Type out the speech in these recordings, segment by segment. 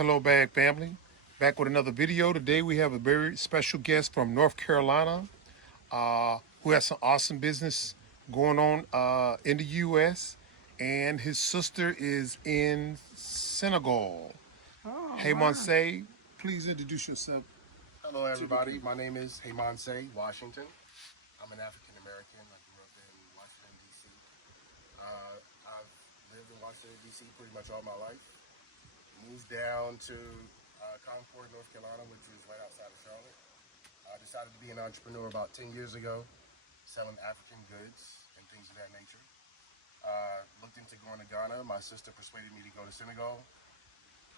Hello, Bag Family. Back with another video. Today we have a very special guest from North Carolina who has some awesome business going on in the U.S. And his sister is in Senegal. Oh, Hey, wow. Monse, please introduce yourself Hello, to the everybody. camera. My name is Say, Washington. I'm an African American. I grew up in Washington, D.C. I've lived in Washington, D.C. pretty much all my life. Moved down to Concord, North Carolina, which is right outside of Charlotte. I decided to be an entrepreneur about 10 years ago, selling African goods and things of that nature. Looked into going to Ghana. My sister persuaded me to go to Senegal.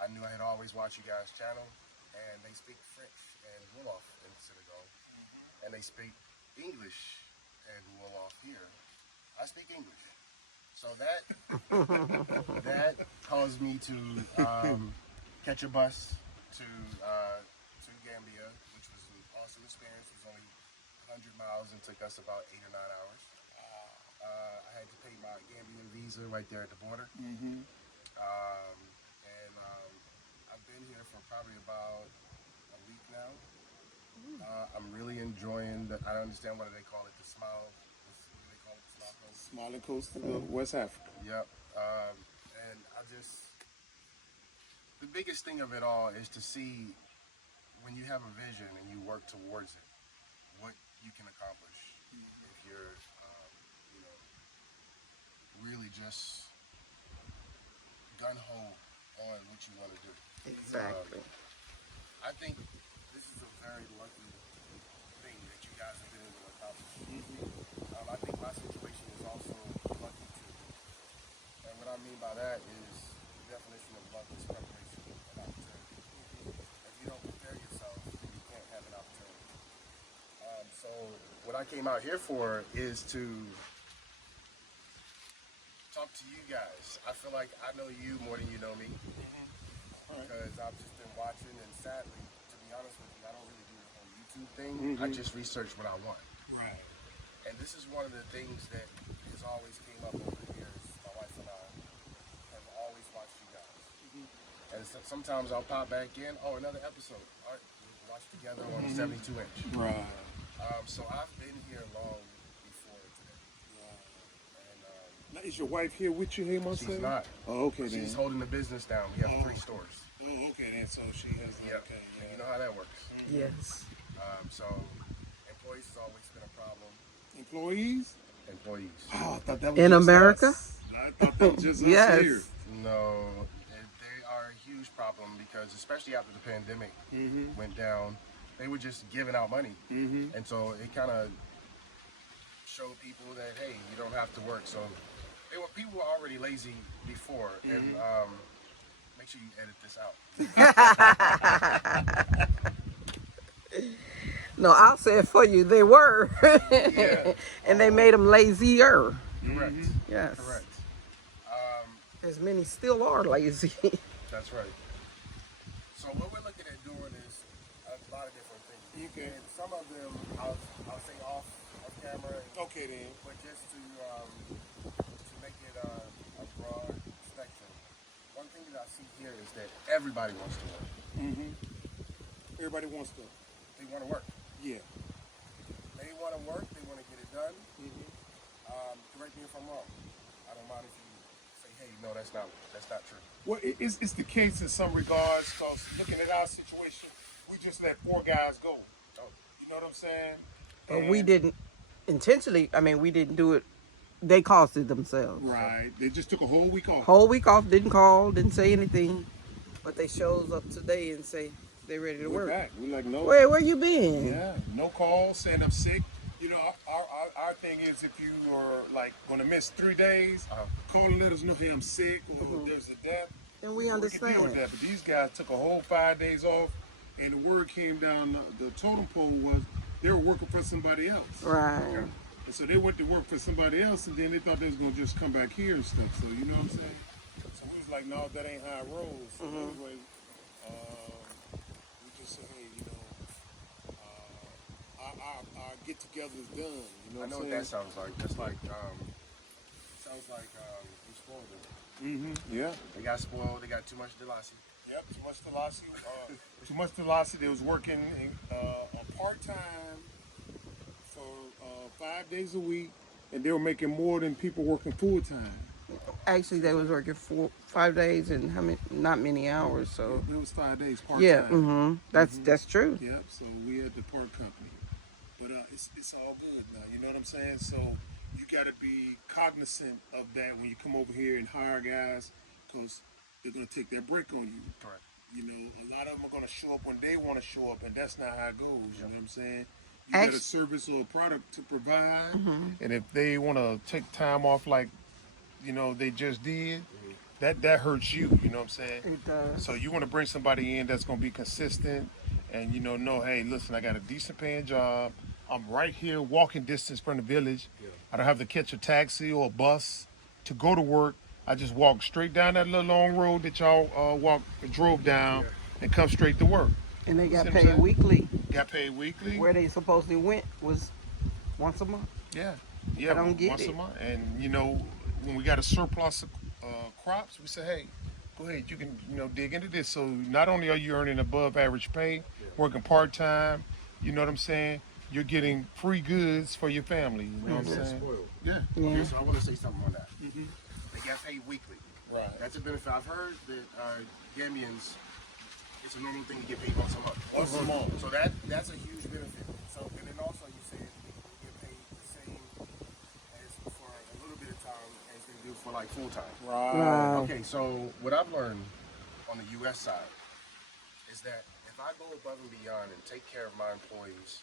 I knew I had always watched you guys' channel, and they speak French and Wolof in Senegal, and they speak English and Wolof here. I speak English, so that caused me to catch a bus to Gambia, which was an awesome experience. It was only 100 miles and took us about 8 or 9 hours. I had to pay my Gambian visa right there at the border. I've been here for probably about a week now. I'm really enjoying the, I don't understand what do they call it, the smile, what do they call it, the smile coast? Smiling Coast of West Africa. Yep. And the biggest thing of it all is to see when you have a vision and you work towards it, what you can accomplish if you're, you know, really just gun ho on what you want to do. Exactly. I think this is a very lucky thing that you guys have been able to accomplish. I think my situation is also lucky too. And what I mean by that is the definition of luck is preparation and opportunity. If you don't prepare yourself, you can't have an opportunity. So what I came out here for is to talk to you guys. I feel like I know you more than you know me. Because I've just been watching, and sadly, to be honest with you, I don't really do the whole YouTube thing. I just research what I want. Right. And this is one of the things that has always came up over the years. My wife and I have always watched you guys. And sometimes I'll pop back in, oh, another episode. All right, we'll watch together on a 72-inch. Right. So I've been here long before today. Now, is your wife here with you, hey, Monse? She's not. Oh, okay, then. She's holding the business down. We have 3 stores. Oh, okay, then. So she has, Yep. okay, And you know how that works. Yes. So employees has always been a problem. Employees? Employees. Oh, I thought that was In just America? us. I thought that was just us Yes. here. No, they are a huge problem because especially after the pandemic went down, they were just giving out money. And so it kind of showed people that, hey, you don't have to work. So people were already lazy before. And make sure you edit this out. No, I'll say it for you. They were. Yeah. And they made them lazier. Correct. Yes. Correct. As many still are lazy. That's right. So what we're looking at doing is a lot of different things. Okay. And some of them I'll say off camera. Okay, then. But just to make it a broad spectrum. One thing that I see here is that everybody wants to work. Everybody wants to. They want to work. Yeah. They want to work. They want to get it done. Correct me if I'm wrong. I don't mind if you say, hey, no, that's not true. Well, it's the case in some regards, because looking at our situation, we just let 4 guys go. Oh. You know what I'm saying? But we didn't intentionally, we didn't do it. They caused it themselves. Right. They just took a whole week off. Whole week off, didn't call, didn't say anything. But they shows up today and say they're ready to We're work. back. We're like, no. Where you been? Yeah. No call, saying I'm sick. You know, our thing is if you are like going to miss 3 days, call and let us know, hey, I'm sick, or there's a death. And we We can understand. deal with that. But these guys took a whole 5 days off, and the word came down, the totem pole was they were working for somebody else. Right. And so they went to work for somebody else, and then they thought they was going to just come back here and stuff. So, you know what I'm saying? So we was like, no, that ain't how it rolls. So anyway, we just said, hey, you know, our get-together is done. You know I know what what I'm that saying? sounds like. Just like you spoiled them. Yeah. They got spoiled. They got too much Delasi. Yep, too much velocity. Too much velocity. They was working a part time for 5 days a week, and they were making more than people working full time. Actually, they was working 5 days and how many? Not many hours. Yeah, So but it was 5 days part yeah, time. that's true. Yep. So we had the part company, but it's all good now. You know what I'm saying? So you got to be cognizant of that when you come over here and hire guys, because they're gonna take their break on you. Correct. You know, a lot of them are gonna show up when they want to show up, and that's not how it goes. You know what I'm saying? You got a Actu- service or a product to provide, and if they want to take time off, like they just did, that hurts you. You know what I'm saying? It does. So you want to bring somebody in that's gonna be consistent, and know, hey, listen, I got a decent paying job. I'm right here, walking distance from the village. Yeah. I don't have to catch a taxi or a bus to go to work. I just walk straight down that little long road that y'all drove down, Yeah. and come straight to work. And they got See what I'm paid saying? weekly. Got paid weekly. Where they supposedly went was once a month. Yeah, yeah, I don't get once a it. month. And when we got a surplus of crops, we say, hey, go ahead, you can dig into this. So not only are you earning above average pay, working part time, you know what I'm saying? You're getting free goods for your family. You know what I'm They're saying? spoiled. Yeah. Okay, so I want to say something on that. They get paid weekly. Right. That's a benefit. I've heard that Gambians, it's a normal thing to get paid once a month. Once a month. So that's a huge benefit. So and then also you said you get paid the same as for a little bit of time as they do for like full time. Right. Wow. Okay, so what I've learned on the U.S. side is that if I go above and beyond and take care of my employees,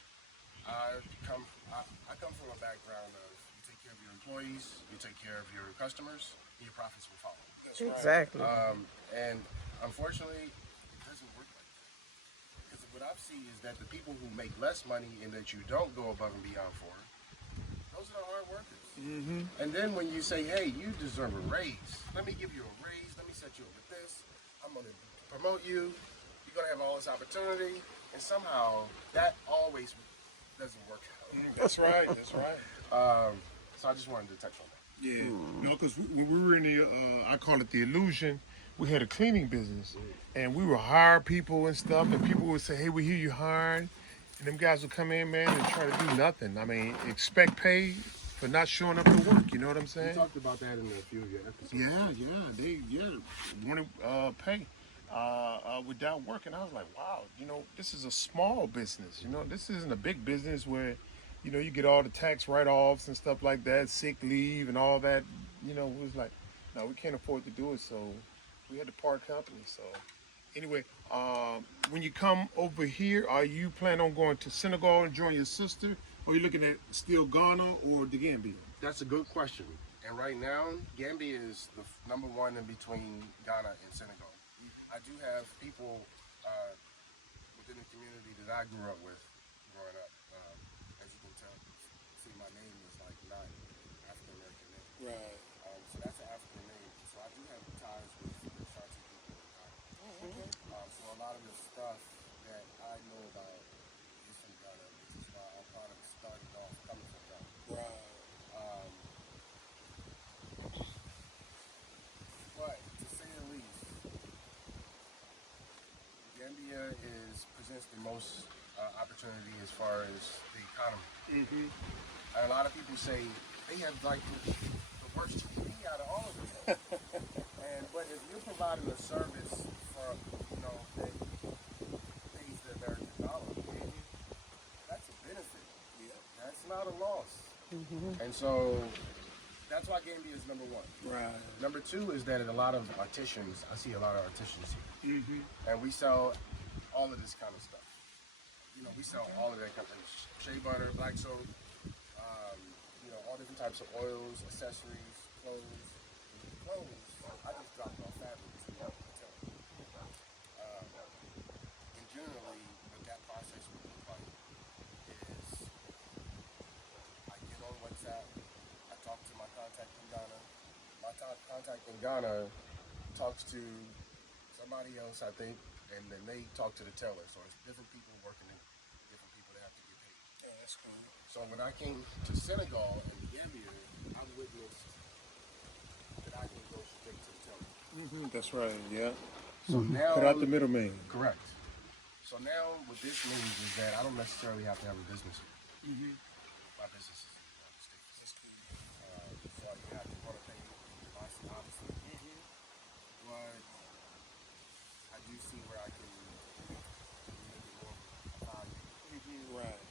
I come from a background of you take care of your employees, you take care of your customers, and your profits will follow. That's right. Exactly. And unfortunately, it doesn't work like that. Because what I've seen is that the people who make less money and that you don't go above and beyond for, those are the hard workers. And then when you say, hey, you deserve a raise, let me give you a raise, let me set you up with this, I'm going to promote you, you're going to have all this opportunity, and somehow that always doesn't work out. That's right. That's right. So I just wanted to touch on that. Yeah, because when we were in the, I call it the illusion. We had a cleaning business, and we would hire people and stuff, and people would say, "Hey, we hear you hired," and them guys would come in, man, and try to do nothing. I mean, expect pay for not showing up to work. You know what I'm We saying? talked about that in a few of your episodes. They wanted pay without working. I was like, wow, this is a small business. This isn't a big business where you get all the tax write-offs and stuff like that, sick leave and all that. It was like, no, we can't afford to do it, so we had to part company. So anyway, when you come over here, are you planning on going to Senegal and join your sister, or are you looking at still Ghana or the Gambia? That's a good question. And right now, Gambia is the number one in between Ghana and Senegal. I do have people within the community that I grew up with growing up. As you can tell, see my name is like not African American name. Right. So that's an African name. So I do have ties with the Shanti people in Ghana. So a lot of the stuff that I know about is from Ghana, which is why our product started off coming from Ghana. Right. But to say the least, Gambia presents the most opportunity as far as the economy. And a lot of people say they have like the worst GDP out of all of them. But if you're providing a service for that pays the American dollar, that's a benefit. That's not a loss. And so that's why Gambia is number one. Right. Number two is that a lot of artisans, I see a lot of artisans here. And we sell all of this kind of stuff. We sell all of that kind of things. Shea butter, black soap, all different types of oils, accessories, clothes. Clothes, I just dropped off fabrics to the hotel. And generally, what that process would look like is I get on WhatsApp, I talk to my contact in Ghana. My contact in Ghana talks to somebody else, I think, and then they talk to the teller. So it's different people working in different people that have to get paid. Yeah, that's cool. So when I came to Senegal and Gambia, I witnessed that I can go straight to the teller. That's right. Yeah. So now, Cut out the middleman. correct. So now what this means is that I don't necessarily have to have a business. My business is in the United States. That's cool. So you have to want to pay my obviously. But I do see where I can make it more value, Right.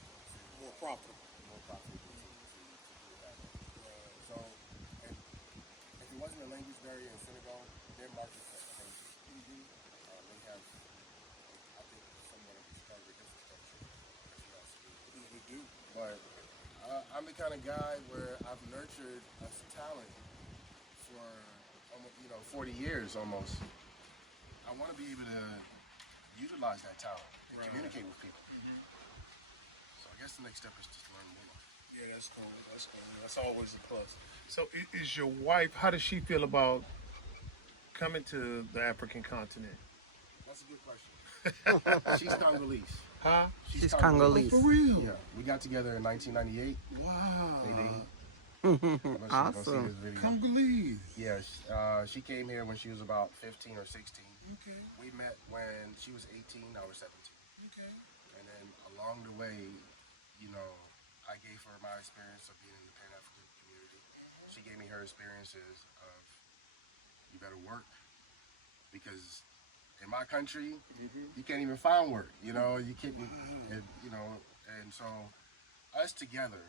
More profitable. more profitable to do that. So, and if it wasn't a language barrier in Senegal, their markets are crazy. They have, I think, somewhat of a stronger infrastructure as well. Yeah, they do. But I'm the kind of guy where I've nurtured a talent for almost, 40 years almost. I want to be able to utilize that talent and communicate with people. So I guess the next step is just to learn more. Yeah, that's cool. That's cool. That's always a plus. So, is your wife? How does she feel about coming to the African continent? That's a good question. She's Congolese. Huh? She's Congolese. For real? Yeah, we got together in 1998. Wow. Awesome. Congolese. Yeah, she came here when she was about 15 or 16. Okay. We met when she was 18, I was 17. Okay. And then along the way, I gave her my experience of being in the Pan-African community. She gave me her experiences of you better work because in my country, you can't even find work. You can't, and so us together.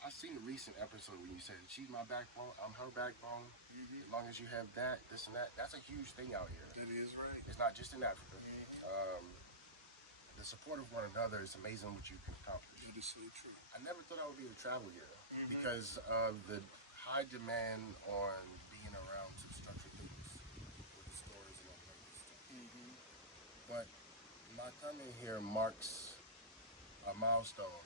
I seen the recent episode when you said she's my backbone, I'm her backbone. As long as you have that, this and that, that's a huge thing out here. That is right. It's not just in Africa. The support of one another is amazing what you can accomplish. It is so true. I never thought I would be able to travel here because of the high demand on being around some structured things with the stores and all that good stuff. But my coming here marks a milestone.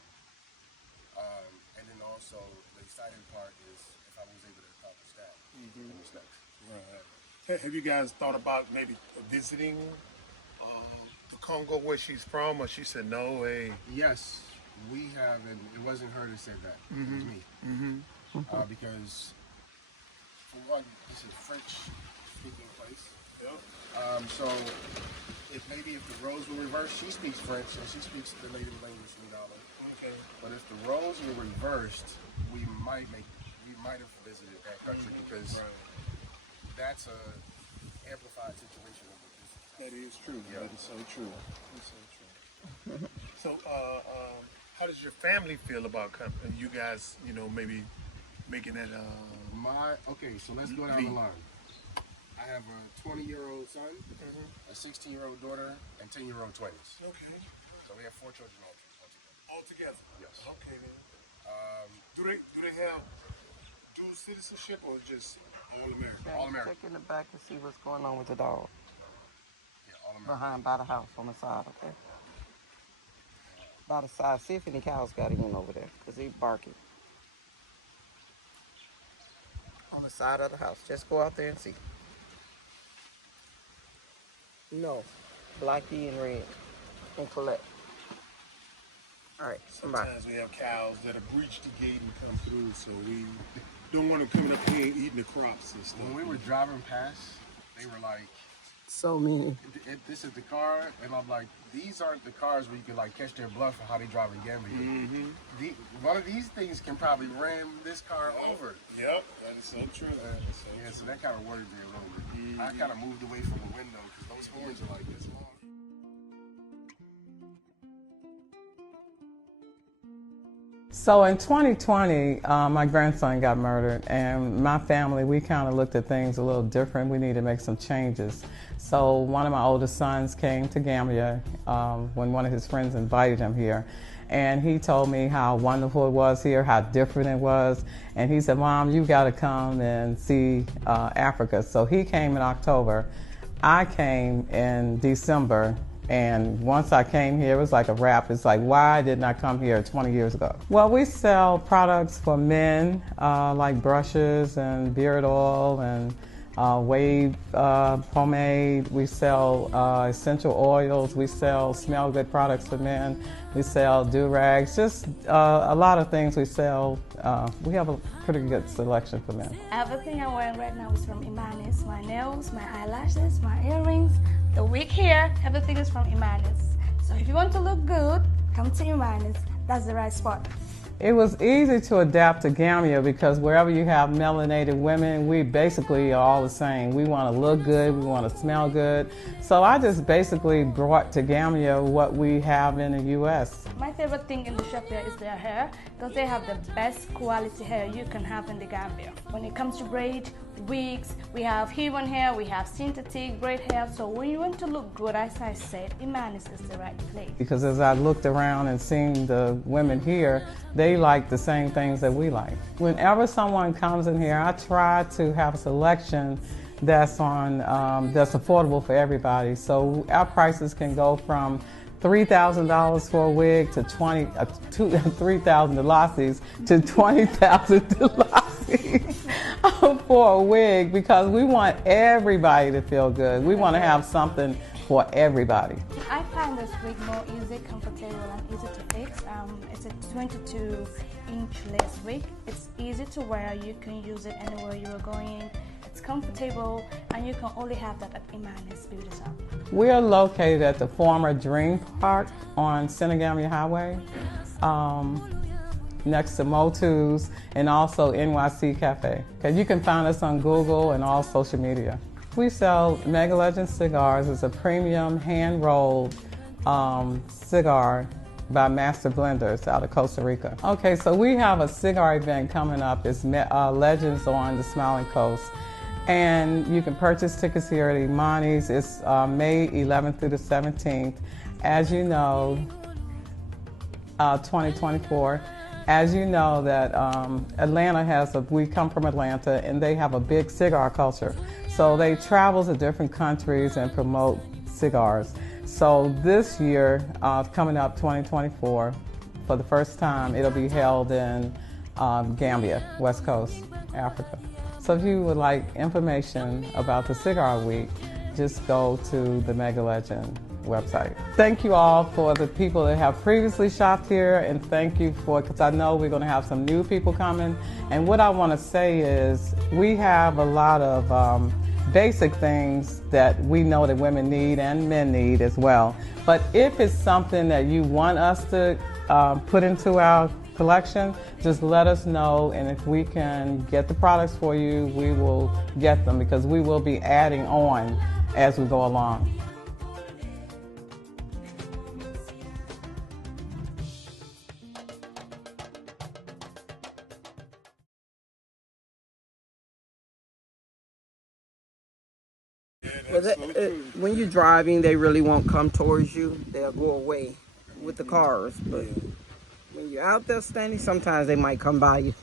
And then also the exciting part is if I was able to accomplish that in this next. Right. Have you guys thought about maybe visiting the Congo where she's from, or she said no way? Yes, we have, and it wasn't her that said that. It was me. Because for one, this is a French-speaking place. Yep. So if the roles were reversed, she speaks French and she speaks the native language Lingala. Okay. But if the roles were reversed, we might have visited that country because that's a amplified situation of this. That is true. Yeah. That is so true. That's so true. So, how does your family feel about you guys? Maybe making that. Okay, so let's go down the line. I have a 20-year-old son, a 16-year-old daughter, and 10-year-old twins. Okay. So we have 4 children All together. Yes. Okay then. Do they have dual citizenship or just all American? All American. Check in the back and see what's going on with the dog. Yeah, all American. Behind by the house on the side, okay? By the side. See if any cows got in over there, because they barking. On the side of the house. Just go out there and see. No. Blackie and Red. And Colette. All right, bye. Sometimes we have cows that have breached the gate and come through, so we don't want them coming up here and eating the crops and stuff. When we were driving past, they were like, So many. this is the car, and I'm like, these aren't the cars where you can like catch their bluff on how they drive in Gambia. One of these things can probably ram this car over. Yep, that is so true. Yeah, so that kind of worried me a little bit. I kind of moved away from the window because those horns are like this long. So in 2020, my grandson got murdered, and my family, we kind of looked at things a little different. We needed to make some changes. So one of my oldest sons came to Gambia when one of his friends invited him here. And he told me how wonderful it was here, how different it was. And he said, Mom, you got to come and see Africa. So he came in October. I came in December. And once I came here, it was like a wrap. It's like, why didn't I come here 20 years ago? Well, we sell products for men, like brushes and beard oil and wave pomade. We sell essential oils. We sell smell good products for men. We sell do-rags, just a lot of things we sell. We have a pretty good selection for men. Everything I'm wearing right now is from Imanis. My nails, my eyelashes, my earrings, The week here, everything is from Imanis. So if you want to look good, come to Imanis. That's the right spot. It was easy to adapt to Gambia because wherever you have melanated women, we basically are all the same. We want to look good, we want to smell good. So I just basically brought to Gambia what we have in the U.S. My favorite thing in the shop here is their hair, because they have the best quality hair you can have in the Gambia. When it comes to braid, wigs, we have human hair, we have synthetic braid hair. So when you want to look good, as I said, Imanis is the right place. Because as I looked around and seen the women here, they like the same things that we like. Whenever someone comes in here, I try to have a selection that's affordable for everybody. So our prices can go from $3,000 for a wig to $3,000 to $20,000 for a wig, because we want everybody to feel good. We want to have something for everybody. I find this wig more easy, comfortable, and easy to fix. It's a 22-inch lace wig. It's easy to wear. You can use it anywhere you are going. It's comfortable, and you can only have that at Imanis Beauty Shop. We are located at the former Dream Park on Senegambia Highway, next to Motu's, and also NYC Cafe. Okay, you can find us on Google and all social media. We sell Mega Legend cigars. It's a premium hand-rolled cigar by Master Blenders out of Costa Rica. Okay, so we have a cigar event coming up. It's Legends on the Smiling Coast. And you can purchase tickets here at Imani's. It's May 11th through the 17th. As you know, 2024. As you know that we come from Atlanta, and they have a big cigar culture. So they travel to different countries and promote cigars. So this year, coming up 2024, for the first time, it'll be held in Gambia, West Coast, Africa. So if you would like information about the Cigar Week, just go to the Mega Legend website. Thank you all for the people that have previously shopped here, and thank you because I know we're going to have some new people coming. And what I want to say is we have a lot of basic things that we know that women need and men need as well. But if it's something that you want us to put into our collection, just let us know, and if we can get the products for you, we will get them, because we will be adding on as we go along. When you're driving, they really won't come towards you. They'll go away with the cars. But when you're out there standing, sometimes they might come by you.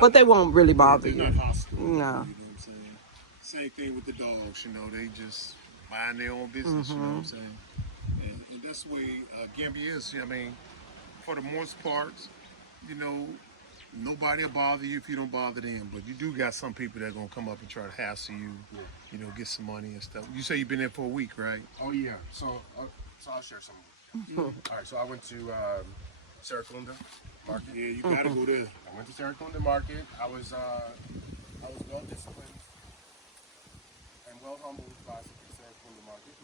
But they won't really bother you. They're not hostile. No. You know what I'm saying? Same thing with the dogs, they just mind their own business, you know what I'm saying? And that's the way Gambia is. I mean, for the most part, nobody will bother you if you don't bother them. But you do got some people that are going to come up and try to hassle you, get some money and stuff. You say you've been there for a week, right? Oh yeah. So I'll share some. All right. So I went to Seracunda Market. Yeah, you got to go there. I went to Seracunda Market. I was well disciplined and well humbled by Seracunda Market.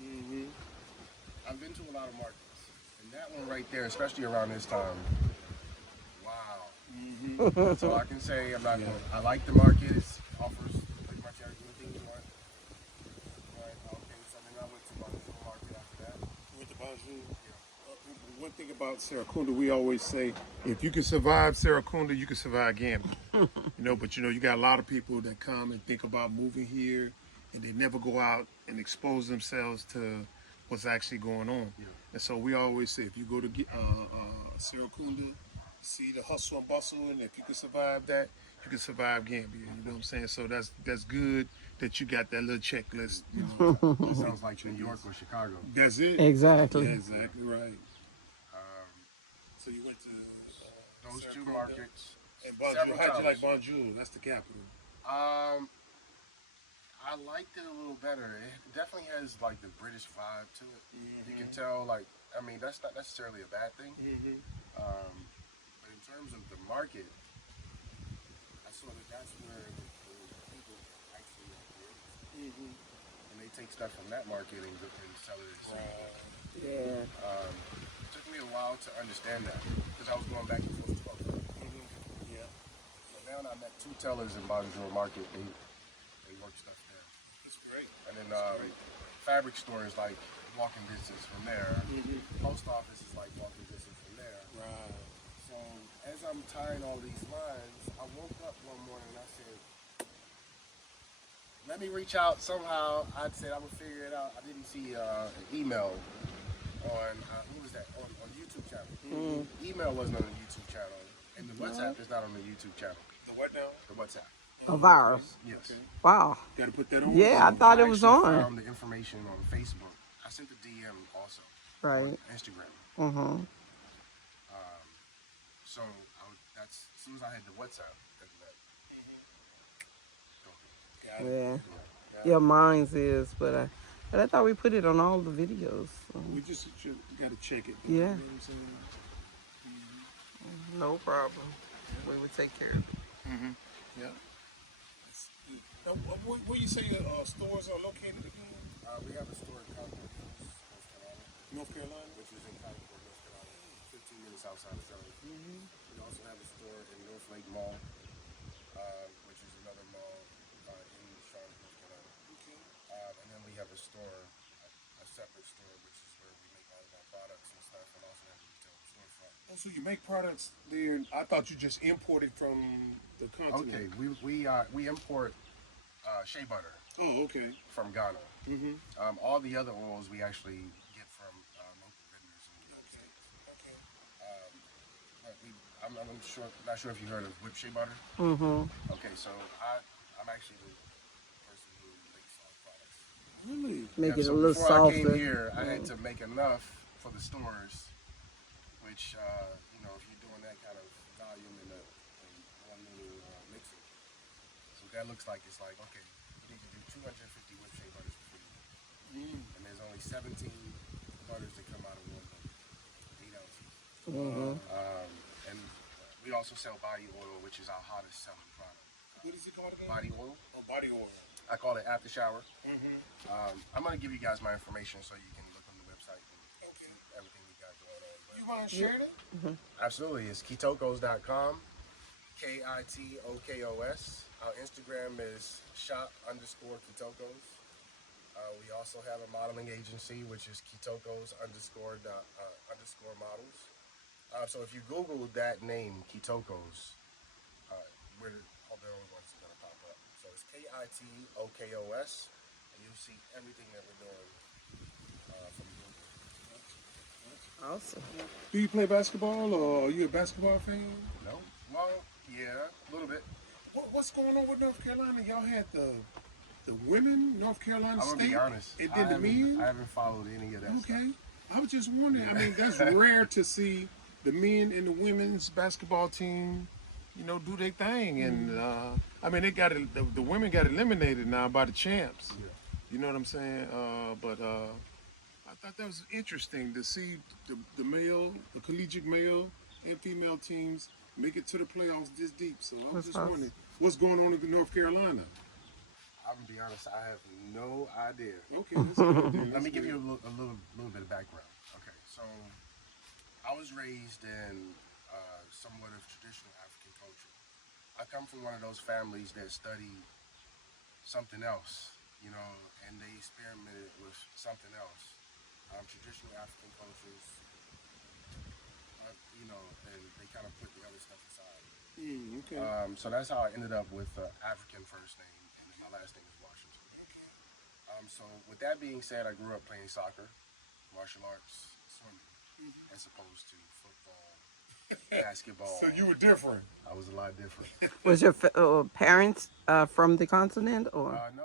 I've been to a lot of markets, and that one right there, especially around this time, wow. That's all I can say. I like the market. It offers pretty much everything you want. Right. Okay. So then I went to Bonjour Market after that. You went to Bonjour? Yeah. One thing about Seracunda, we always say, if you can survive Seracunda, you can survive Gambia. But you got a lot of people that come and think about moving here, and they never go out and expose themselves to what's actually going on. Yeah. And so we always say, if you go to Seracunda, see the hustle and bustle, and if you can survive that, you can survive Gambia. You know what I'm saying? So that's good that you got that little checklist. That sounds like New York or Chicago. That's it. Exactly. Yeah, exactly right. So you went to those two markets. And Bonjour. How'd you like Bonjour? That's the capital. I liked it a little better. It definitely has like the British vibe to it. You can tell, that's not necessarily a bad thing. But in terms of the market, I saw that's where the people actually live. And they take stuff from that market and sell it. Yeah. It took me a while to understand that because I was going back and forth to both. Yeah. So now I'm at 2 tellers in Bonjour Market. They work stuff there. That's great. And then fabric store is like walking distance from there. Post office is like walking distance from there. Right. So as I'm tying all these lines, I woke up one morning and I said, let me reach out somehow. I said I would figure it out. I didn't see an email on, who was that, on YouTube channel. Email wasn't on the YouTube channel. And the WhatsApp is not on the YouTube channel. The what now? The WhatsApp. Of ours. Yes. Okay. Wow. Got to put that on. Yeah, I thought it was actually on. found the information on Facebook. I sent the DM also. Right. On Instagram. Mm-hmm. So that's as soon as I had the WhatsApp. Got it. Yeah. Yeah, mine's is, but I thought we put it on all the videos. So. We just got to check it. Yeah. You know what I'm saying? No problem. We would take care of it. Yeah. Now, where you say stores are located again? We have a store in Concord, North Carolina. which is in Concord, North Carolina, 15 minutes outside of Charlotte. We also have a store in North Lake Mall, which is another mall in Charlotte, North Carolina. Okay. And then we have a store, a separate store, which is where we make all of our products and stuff, and also have a retail storefront. Oh, so you make products there? I thought you just imported from the Okay, continent. we import shea butter Oh, okay. from Ghana. All the other oils we actually get from local vendors in the United States. Okay. But not sure if you heard of whipped shea butter. Okay, so I'm actually the person who makes all the products. Really? Make it So a little before I softer. came here, I had to make enough for the stores, which if you're doing that kind of volume in one little mixer, so that looks like it's like okay, you need to do 250 whipped shea butters for you, and there's only 17 butters that come out of one butter, 8 ounces. And we also sell body oil, which is our hottest selling product. What is it called again? Body oil. Oh, body oil. I call it after shower. I'm gonna give you guys my information so you can look on the website and see everything we got going on. You want to share that? Absolutely, it's kitokos.com, KITOKOS. Our Instagram is shop_kitokos. We also have a modeling agency, which is kitokos_models. So if you Google that name, Kitokos, we're the only ones that are gonna pop up. So it's KITOKOS, and you'll see everything that we're doing from Google. Awesome. Do you play basketball, or are you a basketball fan? No? Well, yeah, a little bit. What's going on with North Carolina? Y'all had the women, North Carolina I'm State. gonna be honest. It did the men. I haven't followed any of that stuff. Okay. I was just wondering. I mean, that's rare to see the men and the women's basketball team, do their thing. And I mean, they got it. The women got eliminated now by the champs. Yeah. You know what I'm saying? But I thought that was interesting to see the collegiate male and female teams make it to the playoffs this deep. So I was That's just awesome. wondering what's going on in North Carolina. I'm gonna be honest. I have no idea. Okay. That's good, then. Let me That's give good. you a little bit of background. Okay, so I was raised in somewhat of traditional African culture. I come from one of those families that study something else, and they experimented with something else. Traditional African cultures, and they kind of put the other stuff aside. Okay. So that's how I ended up with African first name, and then my last name is Washington. So with that being said, I grew up playing soccer, martial arts, swimming, as opposed to football, basketball. So you were different. I was a lot different. Was your parents from the continent, or? No.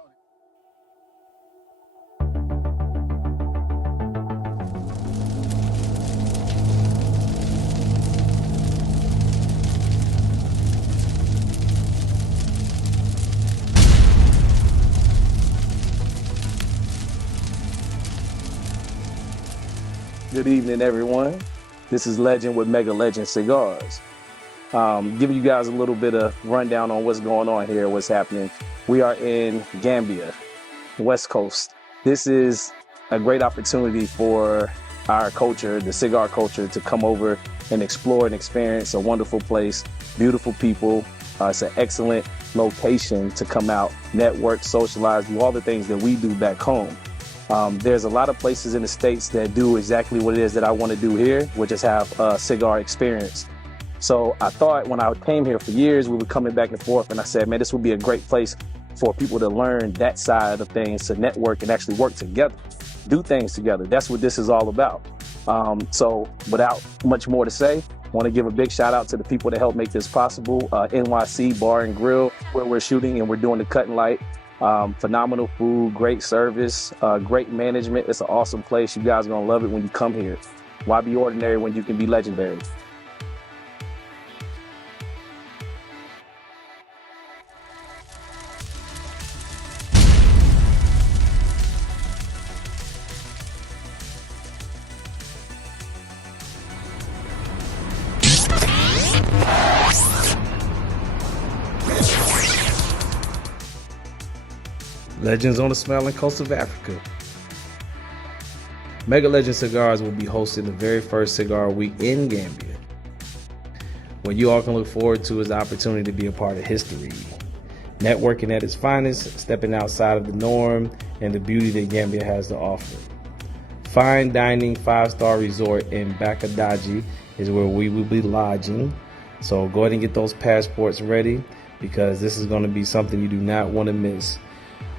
Good evening, everyone. This is Legend with Mega Legend Cigars. Giving you guys a little bit of rundown on what's going on here, what's happening. We are in Gambia, West Coast. this is a great opportunity for our culture, the cigar culture, to come over and explore and experience a wonderful place, beautiful people. It's an excellent location to come out, network, socialize, do all the things that we do back home. There's a lot of places in the States that do exactly what it is that I want to do here, which is have a cigar experience. So I thought when I came here for years, we were coming back and forth, and I said, man, this would be a great place for people to learn that side of things, to network and actually work together, do things together. That's what this is all about. So without much more to say, I want to give a big shout out to the people that helped make this possible. NYC Bar and Grill, where we're shooting and we're doing the cut and light. Phenomenal food, great service, great management. It's an awesome place. You guys are going to love it when you come here. Why be ordinary when you can be legendary? Legends on the Smiling Coast of Africa. Mega Legend Cigars will be hosting the very first cigar week in Gambia. What you all can look forward to is the opportunity to be a part of history. Networking at its finest, stepping outside of the norm, and the beauty that Gambia has to offer. Fine dining 5-star resort in Bakadaji is where we will be lodging. So go ahead and get those passports ready, because this is going to be something you do not want to miss.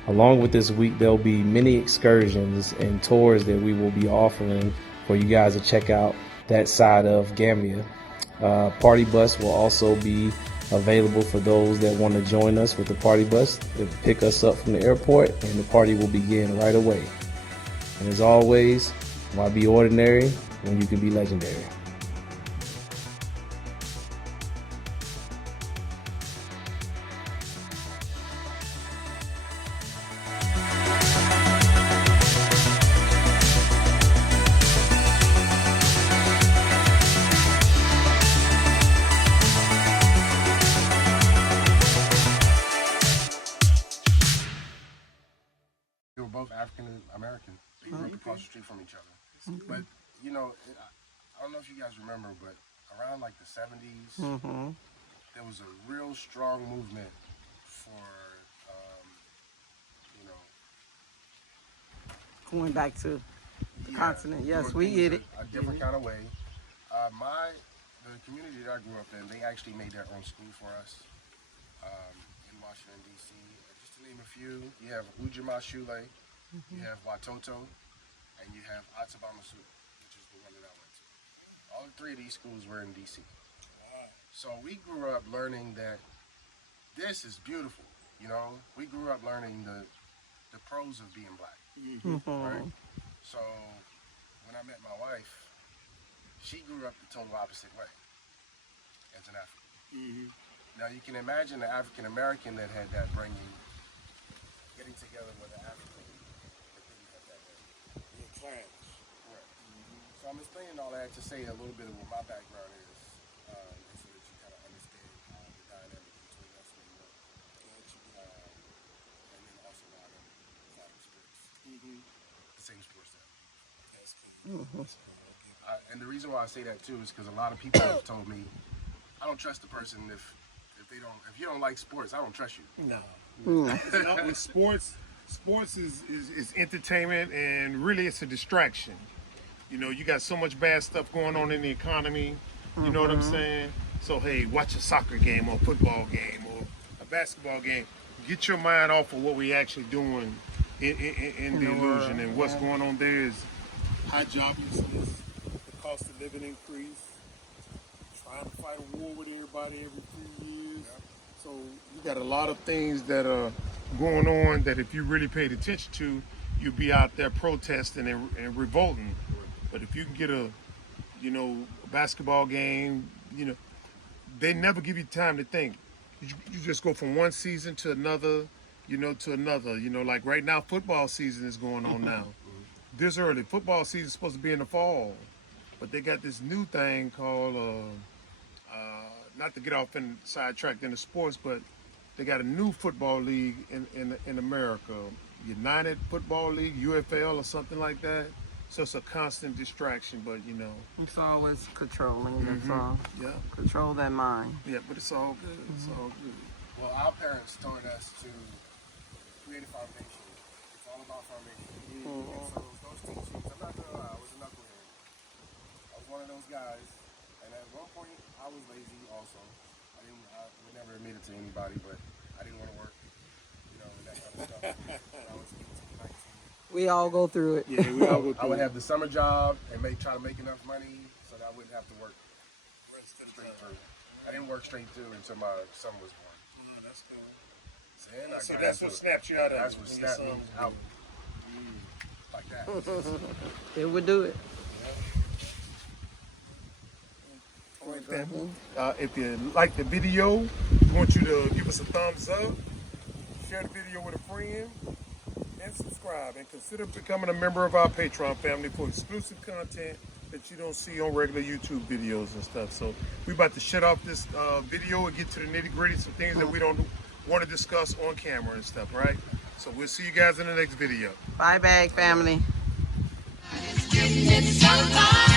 Along with this week, there'll be many excursions and tours that we will be offering for you guys to check out that side of Gambia. Party bus will also be available for those that want to join us with the party bus to pick us up from the airport, and the party will begin right away. And as always, why be ordinary when you can be legendary? We were both African American. They grew up across the street from each other. But, you know, I don't know if you guys remember, but around like the 70s, there was a real strong movement for, you know, Going back to the continent. Yes, doing we things get it. a different kind of way. The community that I grew up in, they actually made their own school for us in Washington, D.C. Just to name a few, you have Ujima Shule, you have Watoto, and you have Atsabamasu, which is the one that I went to. All three of these schools were in D.C. So we grew up learning that this is beautiful, you know? We grew up learning the pros of being black, right? So when I met my wife, she grew up the total opposite way as an African. Now you can imagine the African American that had that bringing, getting together with an African that didn't have that bringing. Correct. So I'm explaining all that to say a little bit of what my background is, so that you kind of understand the dynamic between us and the and then also why I'm fighting sports. The same sports that that's cool. And the reason why I say that too is because a lot of people have told me I don't trust the person if you don't like sports, I don't trust you. No, with sports is entertainment, and really it's a distraction. You know, you got so much bad stuff going on in the economy. You know what I'm saying? So hey, watch a soccer game or a football game or a basketball game. Get your mind off of what we actually doing in the illusion, and what's going on there is high joblessness, the cost of living increase, trying to fight a war with everybody every few years. So you got a lot of things that are going on that if you really paid attention to, you'd be out there protesting and revolting. But if you can get a basketball game, they never give you time to think. You just go from one season to another, to another. Like right now, football season is going on now. This early, football season is supposed to be in the fall, but they got this new thing called, not to get off and sidetracked into sports, but they got a new football league in America. United Football League, UFL, or something like that. So it's a constant distraction, but you know. It's always controlling, that's all. Yeah, Control that mind. yeah, but it's all good. It's all good. Well, our parents taught us to create a foundation. It's all about foundation. So those teachings, I'm not gonna lie, I was a knucklehead. I was one of those guys, and at one point I was lazy also. I would never admit it to anybody, but I didn't want to work, you know, and that kind of stuff. When I was 18, 19. We all go through it. Yeah, we all go I would have the summer job and try to make enough money so that I wouldn't have to work straight through. I didn't work straight through until my son was born. Oh, that's cool. Then I So got that's into what it. snapped you out of That's it what when your snapped son me was out. born. Like that. It would do it. All right, family. If you like the video, we want you to give us a thumbs up, share the video with a friend, and subscribe. And consider becoming a member of our Patreon family for exclusive content that you don't see on regular YouTube videos and stuff. So we about to shut off this video and get to the nitty gritty, some things that we don't want to discuss on camera and stuff, right? So we'll see you guys in the next video. Bye, bag family. It's so fun.